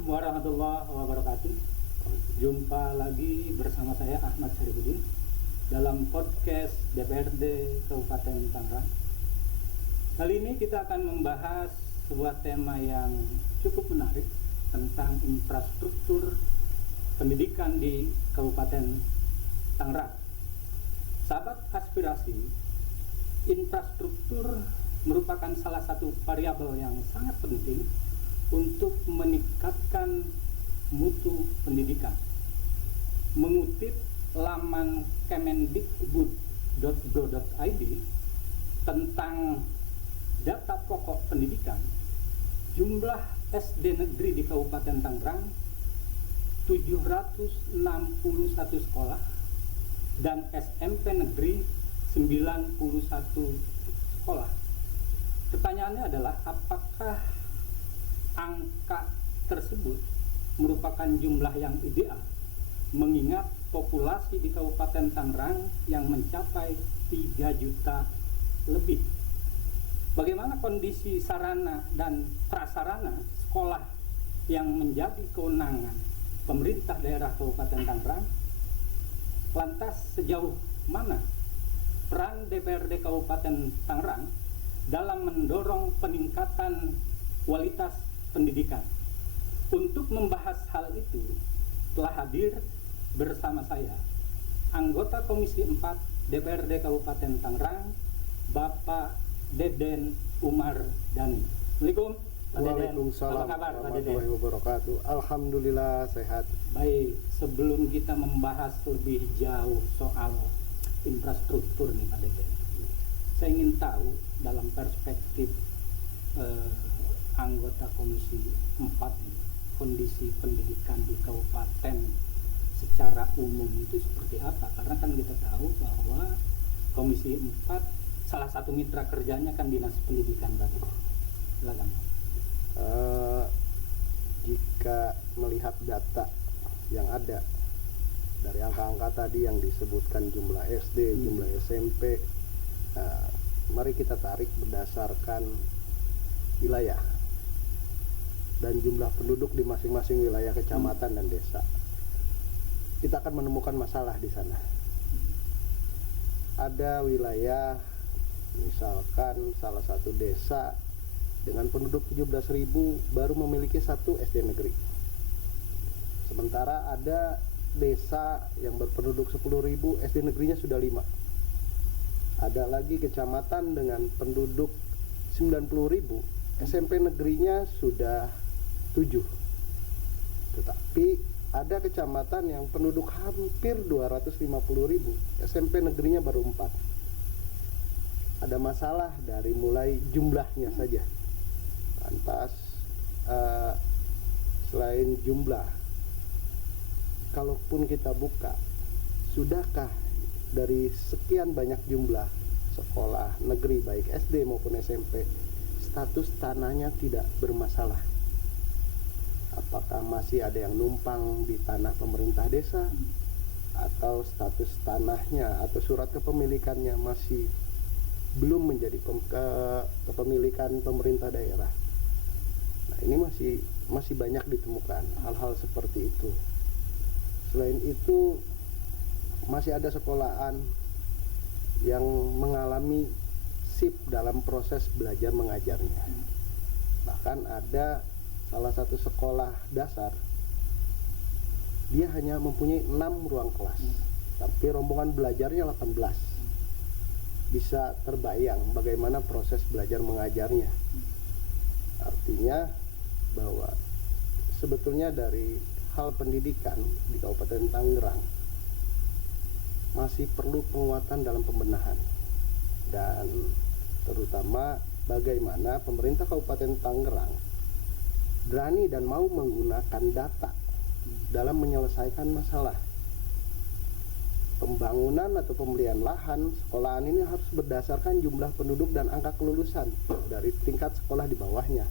Assalamualaikum warahmatullahi wabarakatuh. Jumpa lagi bersama saya Ahmad Syarifudin dalam podcast DPRD Kabupaten Tangerang. Kali ini kita akan membahas sebuah tema yang cukup menarik tentang infrastruktur pendidikan di Kabupaten Tangerang. Sahabat aspirasi, infrastruktur merupakan salah satu variabel yang sangat penting untuk meningkatkan mutu pendidikan. Mengutip laman kemendikbud.go.id tentang data pokok pendidikan, jumlah SD negeri di Kabupaten Tangerang 761 sekolah dan SMP negeri 91 sekolah. Pertanyaannya adalah apakah angka tersebut merupakan jumlah yang ideal mengingat populasi di Kabupaten Tangerang yang mencapai 3 juta lebih. Bagaimana kondisi sarana dan prasarana sekolah yang menjadi kewenangan pemerintah daerah Kabupaten Tangerang? Lantas sejauh mana peran DPRD Kabupaten Tangerang dalam mendorong peningkatan kualitas pendidikan? Untuk membahas hal itu telah hadir bersama saya anggota Komisi 4 DPRD Kabupaten Tangerang, Bapak Deden Umar Dhani. Assalamualaikum Pak Deden. Waalaikumsalam Apa kabar Pak Deden? warahmatullahi wabarakatuh. Alhamdulillah sehat. Baik, sebelum kita membahas lebih jauh soal infrastruktur nih Pak Deden, saya ingin tahu dalam perspektif anggota Komisi 4 ini, kondisi pendidikan di kabupaten secara umum itu seperti apa? Karena kan kita tahu bahwa Komisi 4 salah satu mitra kerjanya kan Dinas Pendidikan tadi. Silakan. Jika melihat data yang ada dari angka-angka tadi yang disebutkan jumlah SD, jumlah SMP, mari kita tarik berdasarkan wilayah dan jumlah penduduk di masing-masing wilayah kecamatan dan desa. Kita akan menemukan masalah di sana. Ada wilayah, misalkan salah satu desa dengan penduduk 17.000 baru memiliki 1 SD negeri. Sementara ada desa yang berpenduduk 10.000, SD negerinya sudah 5. Ada lagi kecamatan dengan penduduk 90.000, SMP negerinya sudah 7. Tetapi ada kecamatan yang penduduk hampir 250.000, SMP negerinya baru 4. Ada masalah dari mulai jumlahnya saja. Lantas selain jumlah, kalaupun kita buka, sudahkah dari sekian banyak jumlah sekolah negeri baik SD maupun SMP, status tanahnya tidak bermasalah? Apakah masih ada yang numpang di tanah pemerintah desa, atau status tanahnya atau surat kepemilikannya masih belum menjadi kepemilikan pemerintah daerah? Nah, ini masih banyak ditemukan hal-hal seperti itu. Selain itu, masih ada sekolahan yang mengalami sip dalam proses belajar mengajarnya. Bahkan ada salah satu sekolah dasar, dia hanya mempunyai 6 ruang kelas, tapi rombongan belajarnya 18. Bisa terbayang bagaimana proses belajar mengajarnya. Artinya bahwa sebetulnya dari hal pendidikan di Kabupaten Tangerang masih perlu penguatan dalam pembenahan, dan terutama bagaimana pemerintah Kabupaten Tangerang berani dan mau menggunakan data dalam menyelesaikan masalah pembangunan atau pembelian lahan. Sekolahan ini harus berdasarkan jumlah penduduk dan angka kelulusan dari tingkat sekolah di bawahnya.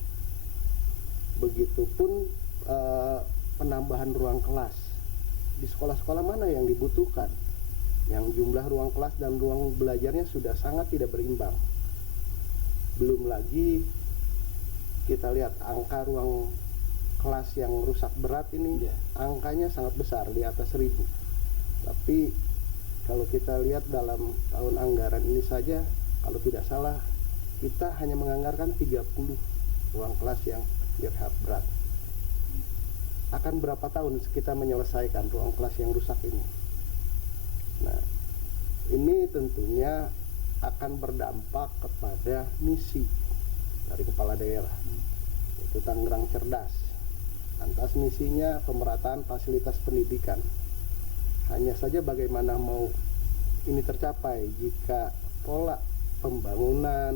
Begitupun penambahan ruang kelas di sekolah-sekolah mana yang dibutuhkan, yang jumlah ruang kelas dan ruang belajarnya sudah sangat tidak berimbang. Belum lagi kita lihat angka ruang kelas yang rusak berat ini Iya. angkanya sangat besar, di atas 1.000. Tapi kalau kita lihat dalam tahun anggaran ini saja, kalau tidak salah kita hanya menganggarkan 30 ruang kelas yang direhab berat. Akan berapa tahun kita menyelesaikan ruang kelas yang rusak ini? Nah, ini tentunya akan berdampak kepada misi dari kepala daerah, yaitu Tangerang Cerdas. Lantas misinya pemerataan fasilitas pendidikan. Hanya saja bagaimana mau ini tercapai jika pola pembangunan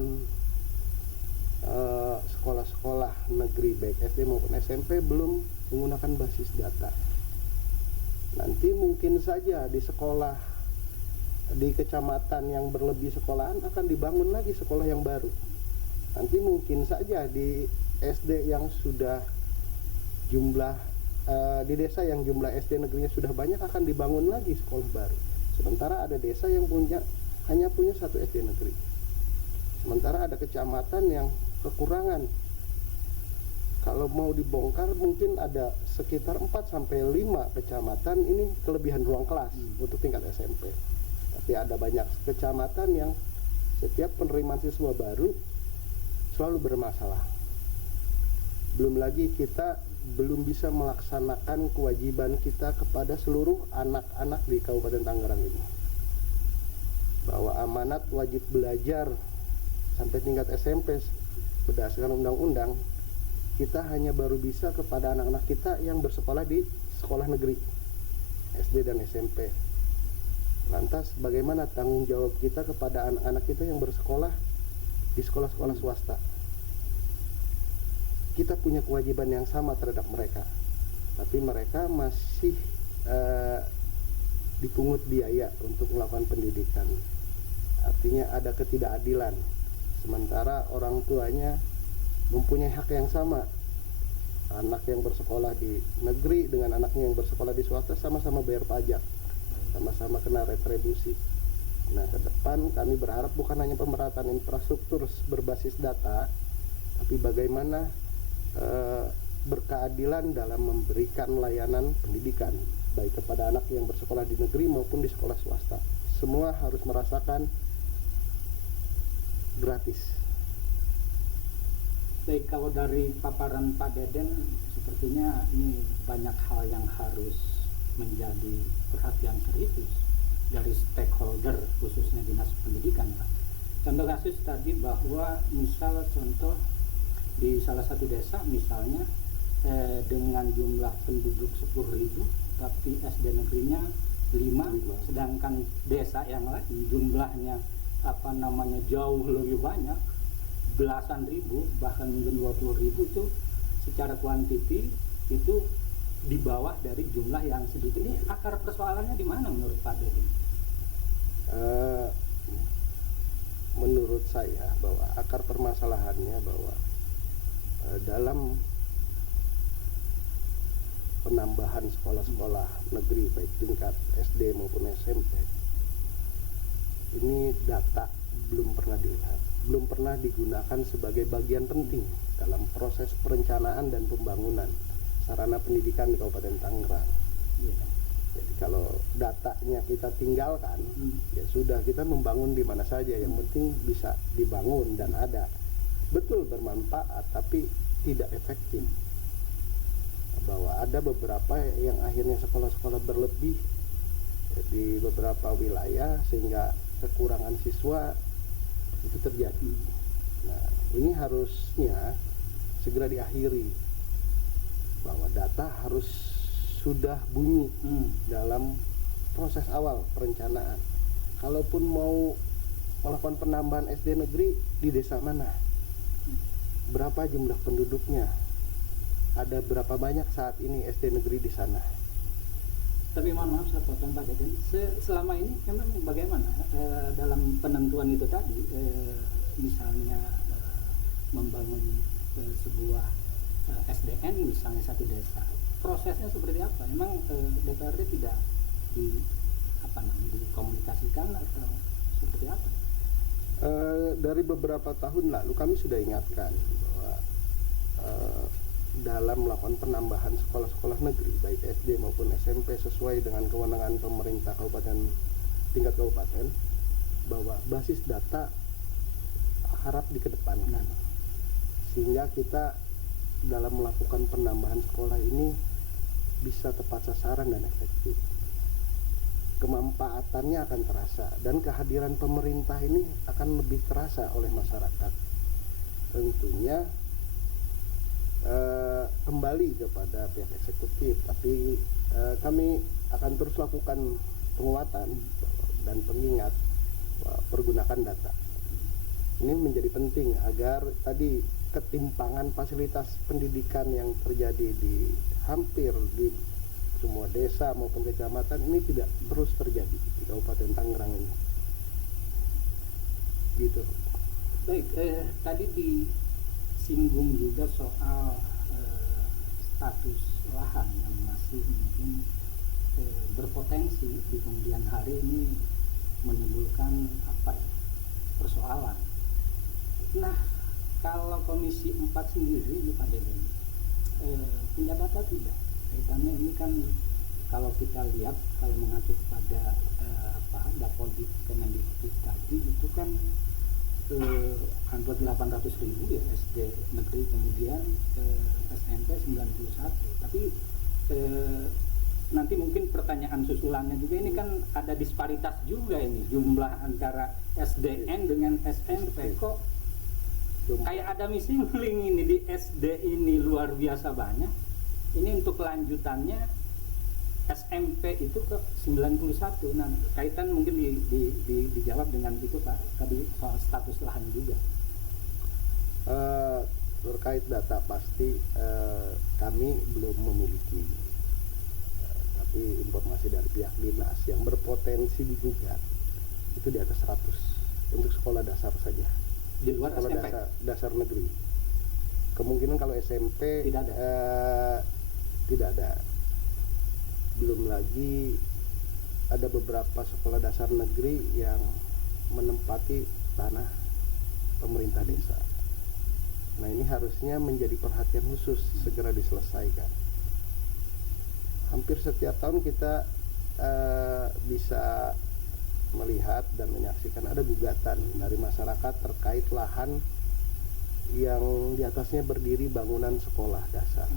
sekolah-sekolah negeri baik SD maupun SMP belum menggunakan basis data. Nanti mungkin saja di sekolah di kecamatan yang berlebih sekolahan akan dibangun lagi sekolah yang baru. Nanti mungkin saja di SD yang sudah jumlah di desa yang jumlah SD negerinya sudah banyak akan dibangun lagi sekolah baru. Sementara ada desa yang hanya punya 1 SD negeri. Sementara ada kecamatan yang kekurangan. Kalau mau dibongkar mungkin ada sekitar 4-5 kecamatan ini kelebihan ruang kelas untuk tingkat SMP. Tapi ada banyak kecamatan yang setiap penerimaan siswa baru selalu bermasalah. Belum lagi kita belum bisa melaksanakan kewajiban kita kepada seluruh anak-anak di Kabupaten Tangerang ini, bahwa amanat wajib belajar sampai tingkat SMP berdasarkan undang-undang, kita hanya baru bisa kepada anak-anak kita yang bersekolah di sekolah negeri SD dan SMP. Lantas bagaimana tanggung jawab kita kepada anak-anak kita yang bersekolah di sekolah-sekolah swasta? Kita punya kewajiban yang sama terhadap mereka, tapi mereka masih dipungut biaya untuk melakukan pendidikan. Artinya ada ketidakadilan, sementara orang tuanya mempunyai hak yang sama. Anak yang bersekolah di negeri dengan anaknya yang bersekolah di swasta sama-sama bayar pajak, sama-sama kena retribusi. Nah, ke depan kami berharap bukan hanya pemerataan infrastruktur berbasis data, tapi bagaimana berkeadilan dalam memberikan layanan pendidikan baik kepada anak yang bersekolah di negeri maupun di sekolah swasta. Semua harus merasakan gratis. Baik, kalau dari paparan Pak Deden, sepertinya ini banyak hal yang harus menjadi perhatian serius dari stakeholder, khususnya Dinas Pendidikan, Pak. Contoh kasus tadi bahwa misal contoh di salah satu desa misalnya dengan jumlah penduduk 10.000 tapi SD negerinya 5, sedangkan desa yang lain jumlahnya jauh lebih banyak, belasan ribu bahkan mungkin 20.000, itu secara kuantiti itu di bawah dari jumlah yang sedikit. Ini akar persoalannya di mana menurut Pak Deden? Menurut saya bahwa akar permasalahannya bahwa dalam penambahan sekolah-sekolah negeri baik tingkat SD maupun SMP, ini data belum pernah dilihat, belum pernah digunakan sebagai bagian penting dalam proses perencanaan dan pembangunan sarana pendidikan di Kabupaten Tangerang. Jadi kalau datanya kita tinggalkan, ya sudah, kita membangun di mana saja, yang penting bisa dibangun dan ada. Betul bermanfaat tapi tidak efektif. Bahwa ada beberapa yang akhirnya sekolah-sekolah berlebih di beberapa wilayah sehingga kekurangan siswa itu terjadi. Nah, ini harusnya segera diakhiri, bahwa data harus sudah bunyi dalam proses awal perencanaan. Kalaupun mau melakukan penambahan SD negeri di desa mana, berapa jumlah penduduknya, ada berapa banyak saat ini SD negeri di sana. Tapi mohon maaf saya potong Pak Deden, selama ini memang bagaimana dalam penentuan itu tadi, misalnya membangun sebuah SDN misalnya satu desa, prosesnya seperti apa? Memang DPRD tidak dikomunikasikan atau seperti apa? Dari beberapa tahun lalu kami sudah ingatkan bahwa dalam melakukan penambahan sekolah-sekolah negeri baik SD maupun SMP sesuai dengan kewenangan pemerintah kabupaten tingkat kabupaten, bahwa basis data harap dikedepankan sehingga kita dalam melakukan penambahan sekolah ini bisa tepat sasaran dan efektif. Kemanfaatannya akan terasa dan kehadiran pemerintah ini akan lebih terasa oleh masyarakat. Tentunya kembali kepada pihak eksekutif, tapi kami akan terus lakukan penguatan dan pengingat pergunakan data. Ini menjadi penting agar tadi ketimpangan fasilitas pendidikan yang terjadi di hampir di semua desa maupun kecamatan ini tidak terus terjadi di Kabupaten Tangerang ini. Gitu. Baik, tadi disinggung juga soal status lahan yang masih mungkin berpotensi di kemudian hari ini menimbulkan persoalan. Nah, kalau Komisi 4 sendiri Pak Deden punya data tidak? Kaitannya ini kan kalau kita lihat, kalau mengacu kepada Dapodik Kemendikbud tadi itu kan hampir 800.000 ya SD negeri, kemudian SMP 91. Tapi nanti mungkin pertanyaan susulannya juga, ini kan ada disparitas juga ini jumlah antara SDN dengan SMP, kok kayak ada missing link ini di SD ini luar biasa banyak. Ini untuk kelanjutannya SMP itu ke 91. Nah, kaitan mungkin dijawab dengan itu Pak, tadi soal status lahan juga. Terkait data pasti kami belum memiliki, tapi informasi dari pihak dinas yang berpotensi digugat itu di atas 100 untuk sekolah dasar saja. Di luar sekolah SMP? Dasar negeri. Kemungkinan kalau SMP tidak ada. Belum lagi ada beberapa sekolah dasar negeri yang menempati tanah pemerintah desa. Nah, ini harusnya menjadi perhatian khusus, segera diselesaikan. Hampir setiap tahun kita bisa melihat dan menyaksikan ada gugatan dari masyarakat terkait lahan yang di atasnya berdiri bangunan sekolah dasar.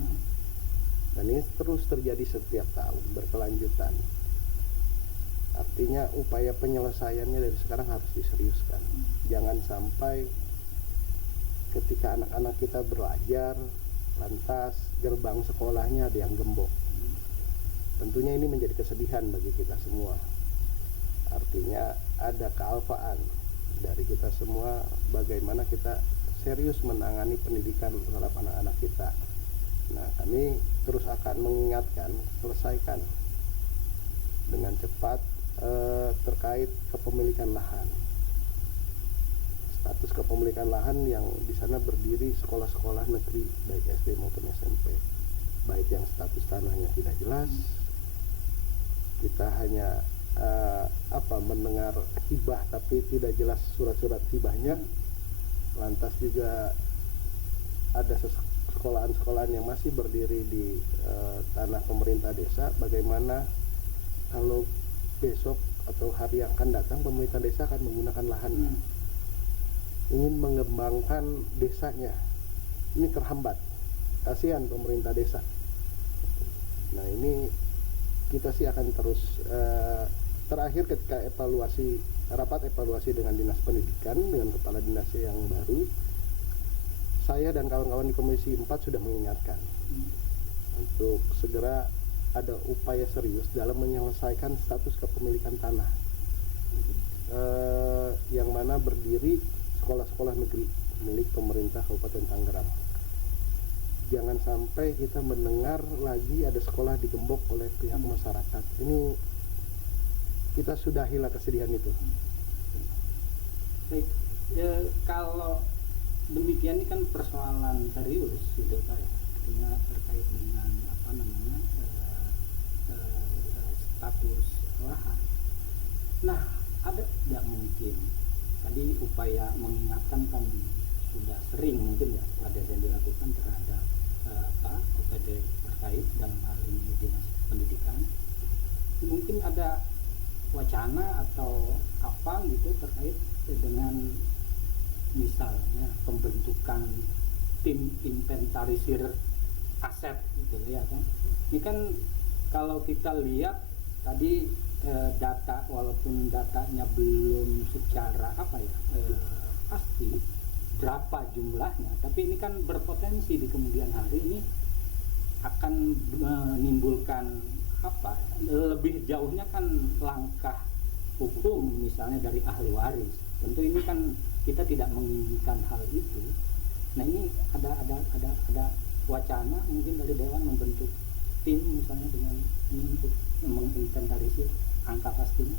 Dan ini terus terjadi setiap tahun, berkelanjutan. Artinya upaya penyelesaiannya dari sekarang harus diseriuskan. Jangan sampai ketika anak-anak kita belajar, lantas gerbang sekolahnya ada yang gembok. Tentunya ini menjadi kesedihan bagi kita semua. Artinya ada kealfaan dari kita semua bagaimana kita serius menangani pendidikan terhadap anak-anak kita. Nah, kami terus akan mengingatkan, selesaikan dengan cepat terkait kepemilikan lahan. Status kepemilikan lahan yang di sana berdiri sekolah-sekolah negeri baik SD maupun SMP. Baik yang status tanahnya tidak jelas, kita hanya mendengar hibah tapi tidak jelas surat-surat hibahnya. Lantas juga ada sekolahan-sekolahan yang masih berdiri di tanah pemerintah desa. Bagaimana kalau besok atau hari yang akan datang pemerintah desa akan menggunakan lahannya, ingin mengembangkan desanya, ini terhambat. Kasihan pemerintah desa. Nah, ini kita sih akan terus terakhir ketika rapat evaluasi dengan Dinas Pendidikan, dengan Kepala Dinas yang baru, saya dan kawan-kawan di Komisi 4 sudah mengingatkan untuk segera ada upaya serius dalam menyelesaikan status kepemilikan tanah yang mana berdiri sekolah-sekolah negeri milik pemerintah Kabupaten Tangerang. Jangan sampai kita mendengar lagi ada sekolah digembok oleh pihak masyarakat. Ini kita sudahilah kesedihan itu. Baik, kalau demikian ini kan persoalan serius gitu Pak ya, artinya terkait dengan status lahan. Nah, ada tidak mungkin tadi upaya mengingatkan kan sudah sering mungkin ya ada yang dilakukan terhadap OPD terkait dalam hal ini dinas pendidikan, mungkin ada wacana atau apa gitu terkait dengan misalnya pembentukan tim inventarisir aset gitu ya kan. Ini kan kalau kita lihat tadi data, walaupun datanya belum secara pasti berapa jumlahnya, tapi ini kan berpotensi di kemudian hari ini akan menimbulkan lebih jauhnya kan langkah hukum misalnya dari ahli waris. Tentu ini kan kita tidak menginginkan hal itu. Nah, ini ada wacana mungkin dari dewan membentuk tim misalnya dengan ini untuk menginventarisir angka pastinya.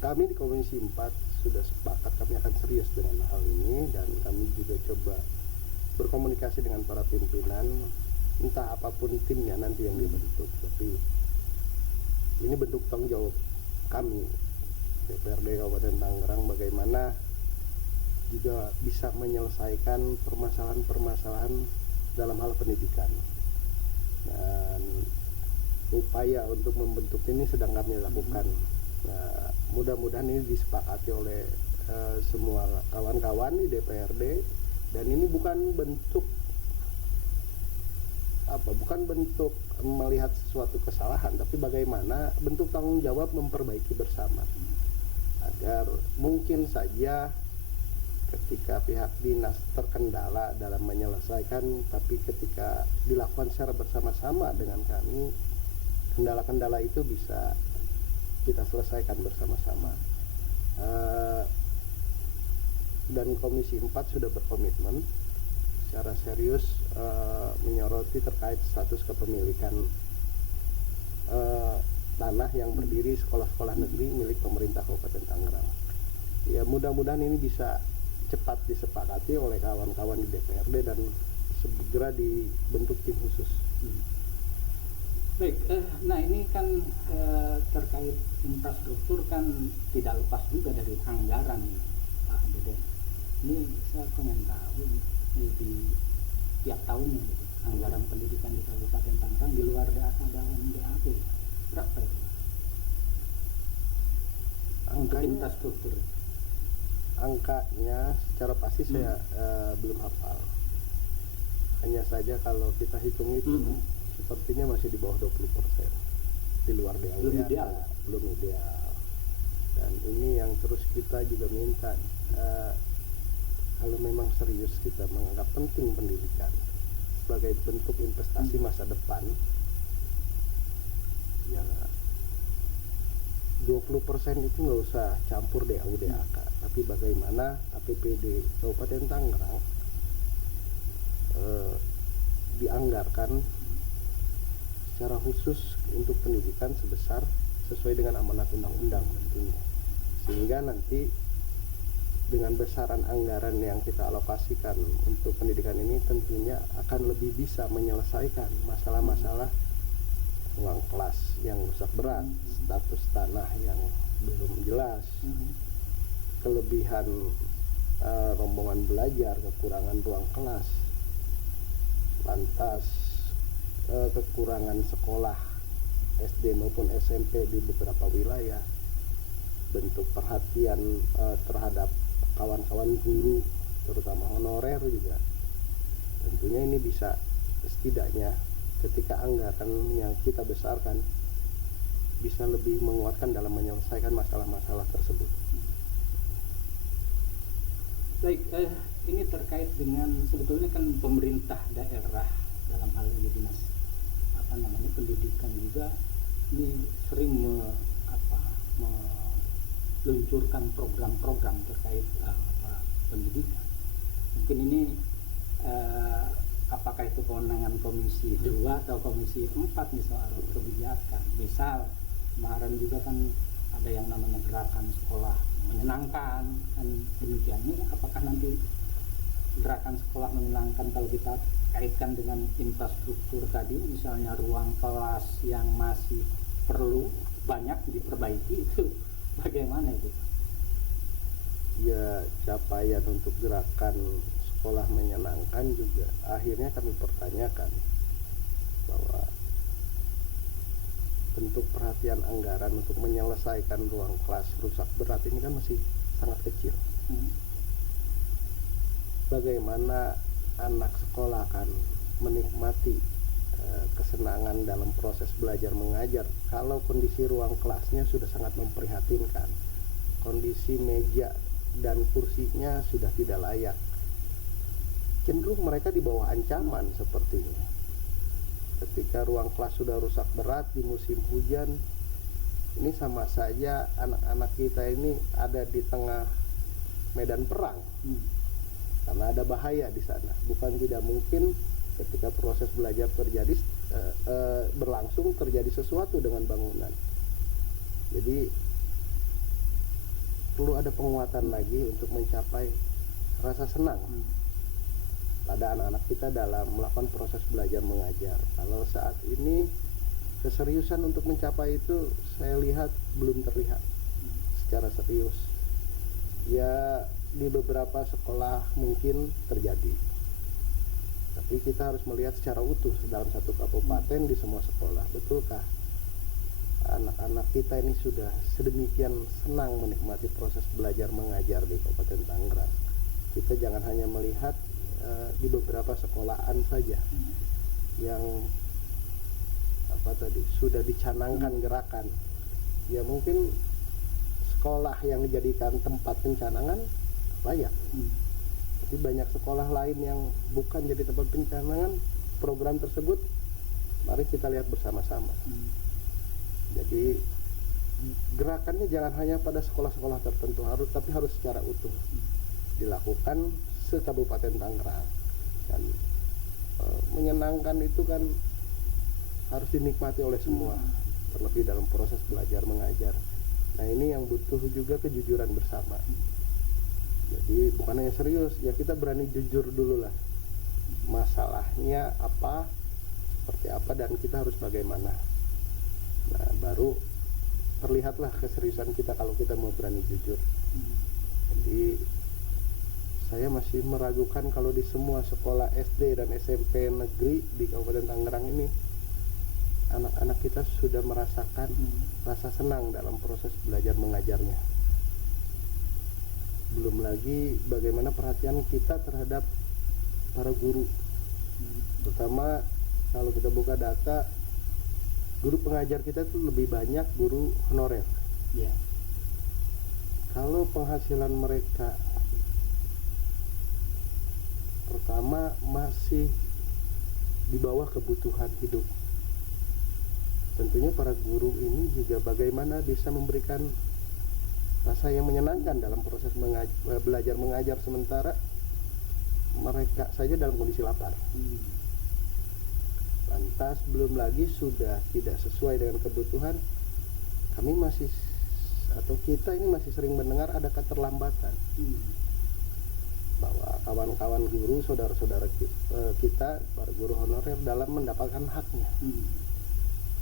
Kami di Komisi 4 sudah sepakat kami akan serius dengan hal ini, dan kami juga coba berkomunikasi dengan para pimpinan, entah apapun timnya nanti yang dibentuk, tapi ini bentuk tanggung jawab kami DPRD Kabupaten Tangerang bagaimana juga bisa menyelesaikan permasalahan-permasalahan dalam hal pendidikan, dan upaya untuk membentuk ini sedang kami lakukan. Nah, mudah-mudahan ini disepakati oleh semua kawan-kawan di DPRD, dan ini bukan bentuk melihat sesuatu kesalahan, tapi bagaimana bentuk tanggung jawab memperbaiki bersama, agar mungkin saja ketika pihak dinas terkendala dalam menyelesaikan, tapi ketika dilakukan secara bersama-sama dengan kami, kendala-kendala itu bisa kita selesaikan bersama-sama. Dan Komisi 4 sudah berkomitmen secara serius menyoroti terkait status kepemilikan tanah yang berdiri sekolah-sekolah negeri milik pemerintah Kabupaten Tangerang. Ya, mudah-mudahan ini bisa cepat disepakati oleh kawan-kawan di DPRD dan segera dibentuk tim khusus. Baik, nah ini kan terkait infrastruktur kan tidak lepas juga dari anggaran, Pak Deden. Ini saya pengen tahu di tiap tahunnya gitu, anggaran pendidikan di Kabupaten Tangerang di luar DAK dan DAP berapa itu untuk infrastruktur? Angkanya secara pasti saya belum hafal. Hanya saja kalau kita hitung itu sepertinya masih di bawah 20%. Di luar DAP. Belum ideal. Dan ini yang terus kita juga minta, kalau memang serius kita menganggap penting pendidikan sebagai bentuk investasi masa depan, ya 20% itu nggak usah campur DAU DAK, tapi bagaimana APBD Kabupaten Tangerang dianggarkan secara khusus untuk pendidikan sebesar sesuai dengan amanat undang-undang tentunya, sehingga nanti dengan besaran anggaran yang kita alokasikan untuk pendidikan ini tentunya akan lebih bisa menyelesaikan masalah-masalah uang kelas yang rusak berat, status tanah yang belum jelas, kelebihan rombongan belajar, kekurangan ruang kelas, lantas kekurangan sekolah SD maupun SMP di beberapa wilayah, bentuk perhatian terhadap kawan-kawan guru terutama honorer juga. Tentunya ini bisa setidaknya ketika anggaran yang kita besarkan bisa lebih menguatkan dalam menyelesaikan masalah-masalah tersebut. Baik, ini terkait dengan sebetulnya kan pemerintah daerah dalam hal ini dinas pendidikan juga ini sering meluncurkan program-program terkait pendidikan. Mungkin ini apakah itu kewenangan Komisi 2 atau Komisi 4 nih soal kebijakan. Misal kemarin juga kan ada yang namanya gerakan sekolah menyenangkan kan demikian. Ini apakah nanti gerakan sekolah menyenangkan kalau kita kaitkan dengan infrastruktur tadi, misalnya ruang kelas yang masih perlu banyak diperbaiki, itu bagaimana itu? Ya, capaian untuk gerakan sekolah menyenangkan juga akhirnya kami pertanyakan bahwa bentuk perhatian anggaran untuk menyelesaikan ruang kelas rusak berat ini kan masih sangat kecil. Bagaimana anak sekolah akan menikmati kesenangan dalam proses belajar mengajar kalau kondisi ruang kelasnya sudah sangat memprihatinkan, kondisi meja dan kursinya sudah tidak layak. Cenderung mereka di bawah ancaman sepertinya. Ketika ruang kelas sudah rusak berat di musim hujan, ini sama saja anak-anak kita ini ada di tengah medan perang. Karena ada bahaya di sana. Bukan tidak mungkin ketika proses belajar terjadi berlangsung terjadi sesuatu dengan bangunan. Jadi perlu ada penguatan lagi untuk mencapai rasa senang pada anak-anak kita dalam melakukan proses belajar mengajar. Kalau saat ini keseriusan untuk mencapai itu saya lihat belum terlihat secara serius. Ya di beberapa sekolah mungkin terjadi, tapi kita harus melihat secara utuh dalam satu kabupaten di semua sekolah. Betulkah anak-anak kita ini sudah sedemikian senang menikmati proses belajar mengajar di Kabupaten Tangerang? Kita jangan hanya melihat di beberapa sekolahan saja yang sudah dicanangkan gerakan. Ya mungkin sekolah yang dijadikan tempat pencanangan layak, tapi banyak sekolah lain yang bukan jadi tempat pencanangan program tersebut. Mari kita lihat bersama-sama. Jadi gerakannya jangan hanya pada sekolah-sekolah tertentu, tapi harus secara utuh dilakukan se-Kabupaten Tangerang. Dan menyenangkan itu kan harus dinikmati oleh semua, terlebih dalam proses belajar mengajar. Nah ini yang butuh juga kejujuran bersama. Jadi bukan hanya serius, ya kita berani jujur dulu lah. Masalahnya apa, seperti apa, dan kita harus bagaimana. Nah baru terlihatlah keseriusan kita kalau kita mau berani jujur. Jadi saya masih meragukan kalau di semua sekolah SD dan SMP negeri di Kabupaten Tangerang ini anak-anak kita sudah merasakan rasa senang dalam proses belajar mengajarnya. Belum lagi bagaimana perhatian kita terhadap para guru. Terutama kalau kita buka data, guru pengajar kita itu lebih banyak guru honorer. Kalau penghasilan mereka pertama masih di bawah kebutuhan hidup, tentunya para guru ini juga bagaimana bisa memberikan rasa yang menyenangkan dalam proses belajar mengajar sementara mereka saja dalam kondisi lapar. Lantas belum lagi sudah tidak sesuai dengan kebutuhan, kami masih atau kita ini masih sering mendengar ada keterlambatan. Bahwa kawan-kawan guru, saudara-saudara kita, para guru honorer dalam mendapatkan haknya.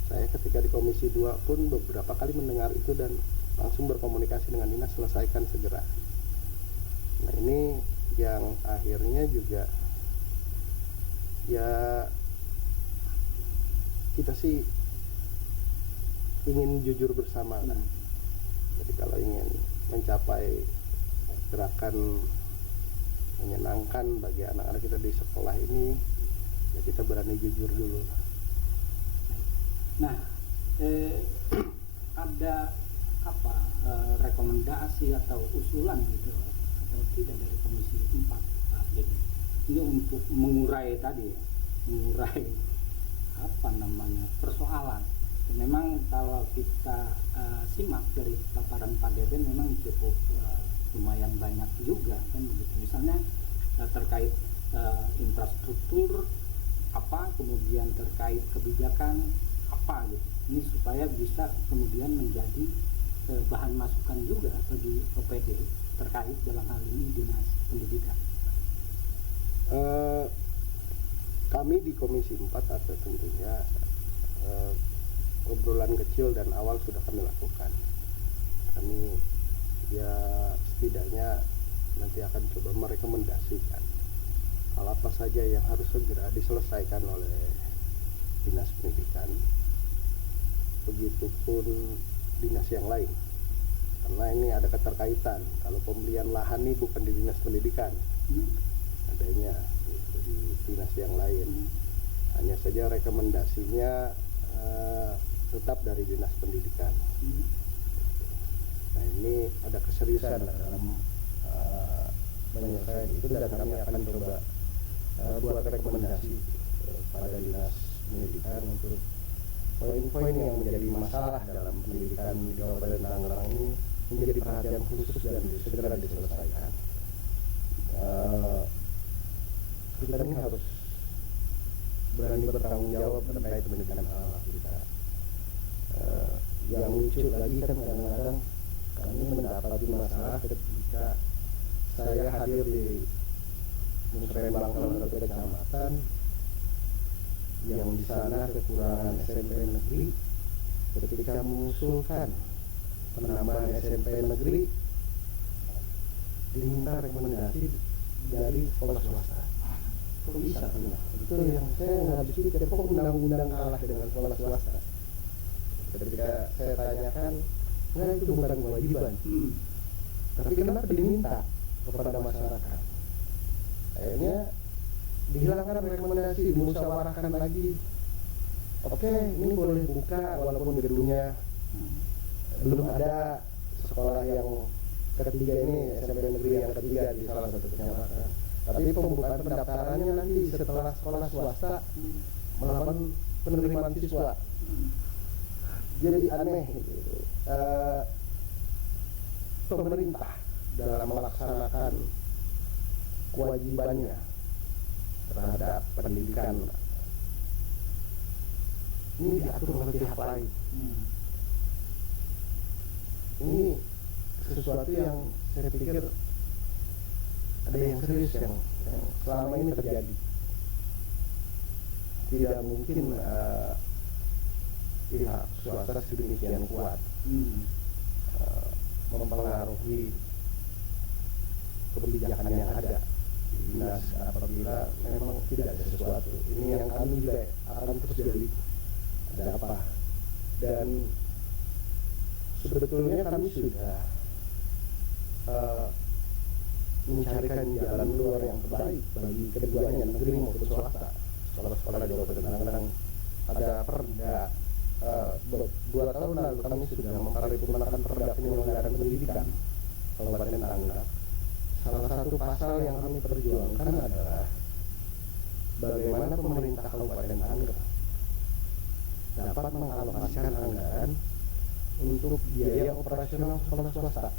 Saya ketika di Komisi 2 pun beberapa kali mendengar itu dan langsung berkomunikasi dengan dinas, selesaikan segera. Nah ini yang akhirnya juga ya kita sih ingin jujur bersama lah. Jadi kalau ingin mencapai gerakan menyenangkan bagi anak-anak kita di sekolah ini, ya kita berani jujur dulu. Nah, ada apa rekomendasi atau usulan gitu atau tidak dari Komisi 4 gitu. Ini untuk mengurai tadi, mengurai apa namanya persoalan. Memang kalau kita simak dari paparan Pak Deden memang cukup lumayan banyak juga kan begitu. Misalnya terkait infrastruktur apa, kemudian terkait kebijakan apa gitu. Ini supaya bisa kemudian menjadi bahan masukan juga bagi OPD terkait dalam hal ini Dinas Pendidikan. Kami di Komisi 4 ada tentunya obrolan kecil dan awal sudah kami lakukan. Kami ya setidaknya nanti akan coba merekomendasikan hal apa saja yang harus segera diselesaikan oleh dinas pendidikan, begitupun dinas yang lain, karena ini ada keterkaitan. Kalau pembelian lahan ini bukan di dinas pendidikan, adanya gitu, di dinas yang lain. Hanya saja rekomendasinya tetap dari dinas pendidikan. Nah, ini ada keseriusan dalam menyelesaikan itu, dan kami akan coba buat rekomendasi pada dinas pendidikan untuk poin-poin yang menjadi masalah dalam pendidikan di Kabupaten Tangerang ini menjadi perhatian khusus dan segera diselesaikan. Kita ini harus berani bertanggung jawab terkait pendidikan anak kita. Yang lucu lagi kan kadang-kadang kami mendapati masalah ketika saya hadir di musrenbang salah satu kecamatan yang di sana kekurangan SMP negeri. Ketika mengusulkan penambahan SMP negeri, diminta rekomendasi dari sekolah swasta. Kok bisa? Nah, itu yang saya nggak habis pikir, kok undang-undang kalah dengan sekolah swasta. Ketika saya tanyakan, enggak, itu bukan kewajiban. Tapi kenapa diminta kepada masyarakat? Akhirnya dihilangkan rekomendasi, dimusyawarahkan lagi. Oke, ini boleh buka walaupun gedungnya belum ada sekolah yang ketiga ini, SMP negeri yang ketiga di salah satu kecamatan. Tapi pembukaan pendaftarannya nanti setelah sekolah swasta melakukan penerimaan siswa. Jadi aneh gitu. Pemerintah dalam melaksanakan kewajibannya terhadap pendidikan ini diatur oleh pihak lain. Ini sesuatu yang saya pikir ada yang serius yang selama ini terjadi. Tidak mungkin pihak swasta sedemikian kuat mempengaruhi kebijakan yang ada di dinas apabila memang tidak ada sesuatu. Ini yang kami juga akan terus gali, ada apa. Dan sebetulnya kami sudah mencarikan jalan keluar yang terbaik bagi keduanya, negeri maupun swasta. Sekolah-sekolah di Kabupaten Tangerang ada perda. 2 tahun lalu kami sudah memparipurnakan perda penyelenggaraan pendidikan Kabupaten Tangerang. Salah satu pasal yang kami perjuangkan adalah bagaimana pemerintah Kabupaten Tangerang dapat mengalokasikan anggaran untuk biaya operasional sekolah swasta.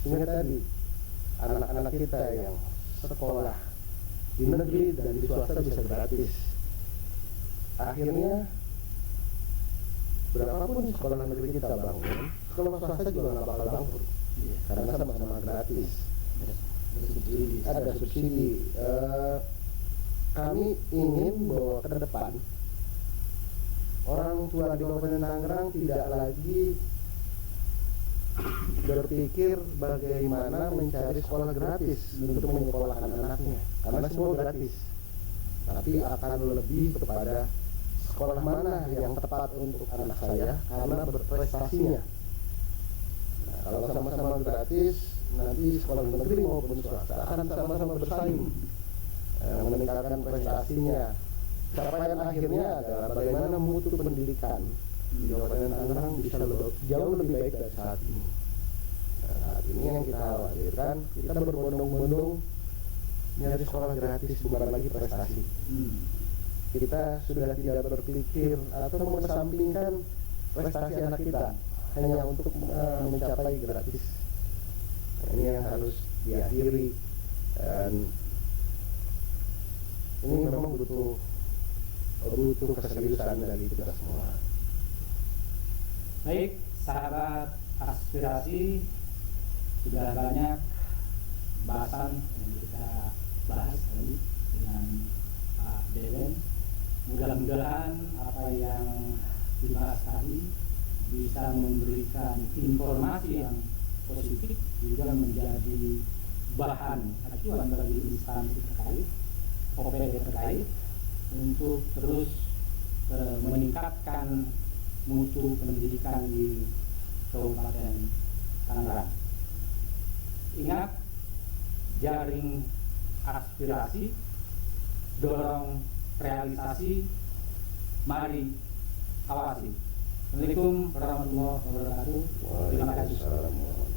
Sehingga tadi anak-anak kita yang sekolah di negeri dan di swasta bisa gratis. Akhirnya berapapun sekolah negeri kita bangun, sekolah swasta juga nggak bakal bangkrut, karena sama-sama gratis. Ada subsidi. Kami ingin bahwa ke depan orang tua di Kabupaten Tangerang tidak lagi berpikir bagaimana mencari sekolah gratis untuk menyekolahkan anaknya, karena semua gratis, tapi akan lebih kepada sekolah mana yang tepat untuk anak saya karena berprestasinya. Nah, kalau sama-sama gratis, nanti sekolah negeri maupun swasta akan sama-sama bersaing meningkatkan prestasinya. Capaian akhirnya adalah bagaimana mutu pendidikan di Kabupaten Tangerang bisa jauh lebih baik dari saat ini. Nah, saat ini yang kita khawatirkan, kita berbondong-bondong nyari sekolah gratis, bukan lagi prestasi. Kita sudah tidak berpikir atau mengesampingkan prestasi anak kita hanya untuk mencapai gratis. Nah, ini yang harus diakhiri, dan ini memang butuh keseriusan dari kita semua. Baik, sahabat aspirasi, sudah banyak bahasan yang kita bahas tadi dengan Pak Deden. Mudah-mudahan apa yang dibahas tadi bisa memberikan informasi yang positif, juga menjadi bahan acuan bagi instansi terkait, OPD terkait untuk terus meningkatkan mutu pendidikan di Kabupaten Tangerang. Ingat, jaring aspirasi, dorong realisasi, mari awasi. Assalamualaikum warahmatullahi wabarakatuh. Terima kasih. Waalaikumsalam.